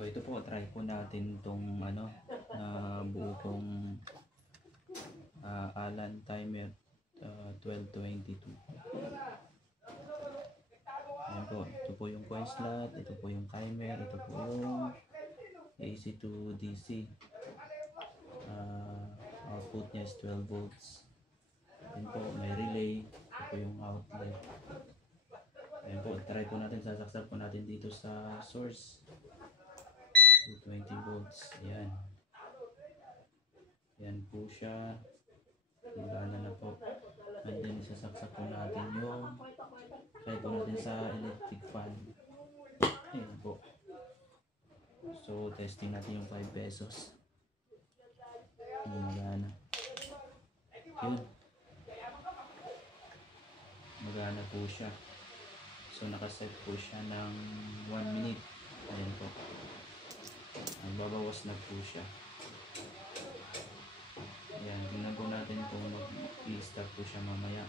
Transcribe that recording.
So ito po, try po natin itong buo kong Allen timer 1222. Ayan po, ito po yung coin slot, ito po yung timer, ito po yung AC to DC. Output niya is 12 volts. Ayan po, may relay, ito po yung outlet. Ayan po, try po natin, sasaksak po natin dito sa source. 220 volts, ayan. Ayan po siya. Gana na po. And then isasaksak po natin yung try po natin sa electric fan. Ayan po. So testing natin yung 5 pesos. Magana. Yun. Magana po siya. So nakaset po siya ng 1 minute. Ayan po. Babawas na po siya. Ayan, tingnan po natin kung mag-i-start po siya mamaya.